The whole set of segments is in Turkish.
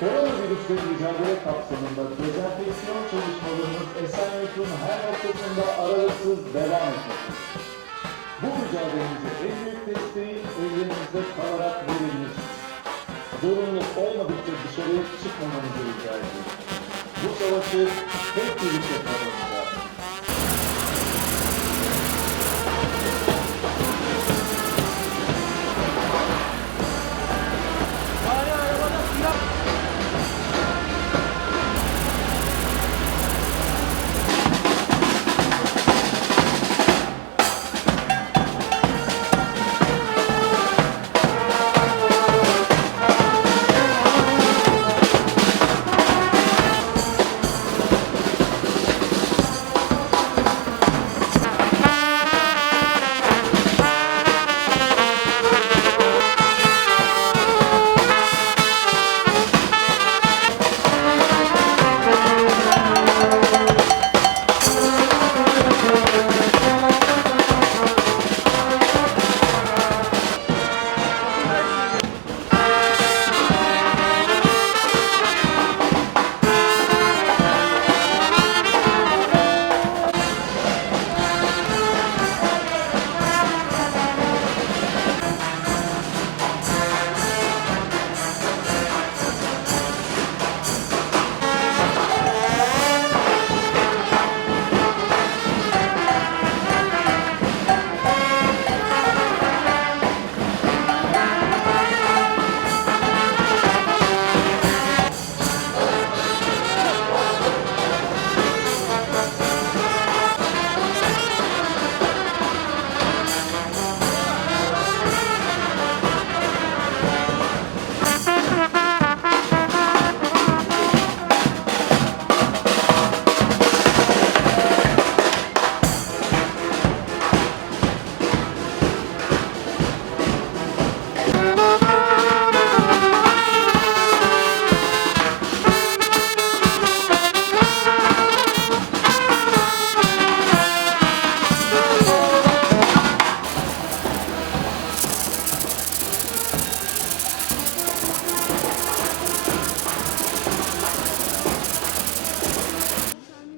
Koronavirüsle mücadele kapsamında dezenfeksiyon çalışmalarımız Esenyurt'un her noktasında aralıksız devam etmektedir. Bu mücadelemize en büyük desteği evlerinizde kalarak verilmiş. Zorunlu olmadıkça dışarıya çıkmamanızı rica ediyoruz. Bu savaşı hep birlikte kazanacağız.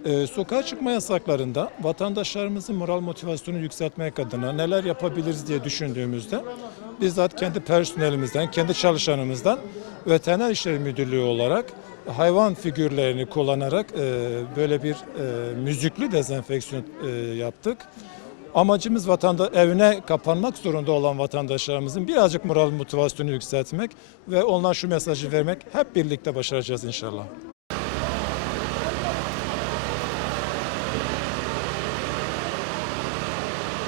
Ee, sokağa çıkma yasaklarında vatandaşlarımızın moral motivasyonunu yükseltmek adına neler yapabiliriz diye düşündüğümüzde bizzat kendi personelimizden, kendi çalışanımızdan Veteriner İşleri Müdürlüğü olarak hayvan figürlerini kullanarak e, böyle bir e, müzikli dezenfeksiyon e, yaptık. Amacımız vatanda evine kapanmak zorunda olan vatandaşlarımızın birazcık moral motivasyonu yükseltmek ve onlara şu mesajı vermek. Hep birlikte başaracağız inşallah.